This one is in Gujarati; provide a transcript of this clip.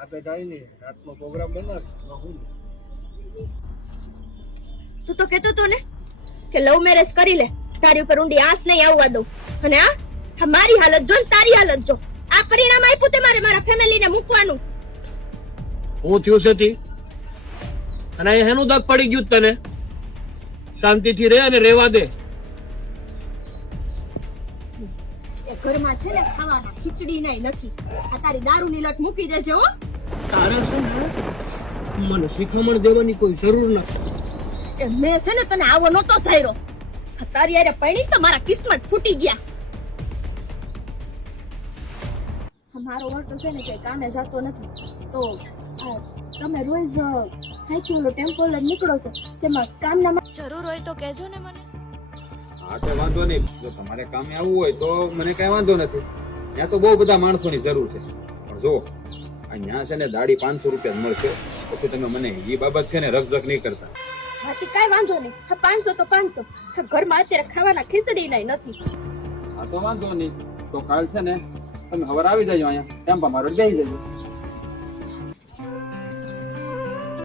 આ તો કઈ નહીં, રાતનો પ્રોગ્રામ બનાવ. તું તો કહેતો તો ને કે લવ મેરેજ કરી લે, તારી ઉપર ઊંડી આંસ નહીં આવવા દઉં. અને આ મારી હાલત જો ને તારી હાલત જો, આ પરિણામ આપ્યું તે મારા ફેમિલીને મૂકવાનું. હું થયું છે તી અને એનું દગ પડી ગયું તને. શાંતિથી રહે અને રહેવા દે. એ ઘરમાં છે ને ખાવાના ખીચડી નહીં નથી. આ તારી દારૂની લટ મૂકી દેજે હો. તારે શું મને શીખામણ દેવાની કોઈ જરૂર નથી. એ મેં છે ને તને આવો નતો ધાર્યો. તારી હારે પડી તો મારા કિસ્મત ફૂટી ગયા. મારો વર તો છે ને કે કામે જતો નથી તો તમે રોજ સાચું ટેમ્પલ જ નીકળો છો, તેમાં કામના જરૂર હોય તો કહેજો ને મને. હા તો વાંધો નહીં, જો તમારે કામે આવવું હોય તો મને કઈ વાંધો નથી. ત્યાં તો બહુ બધા માણસોની જરૂર છે, પણ જો અહીંયા છે ને દાડી 500 રૂપિયા જ મળશે. પછી તમે મને એ બાબત છે ને રકઝક નહીં કરતા. હાથી કઈ વાંધો નહીં. 500 તો 500. ઘરમાં અત્યારે ખાવાના ખીચડી નહીં નથી. હા તો વાંધો નહીં, તો કાલ છે ને તમે સવારે આવી જજો અહીંયા ટેમ્પા મારો બેસી જજો.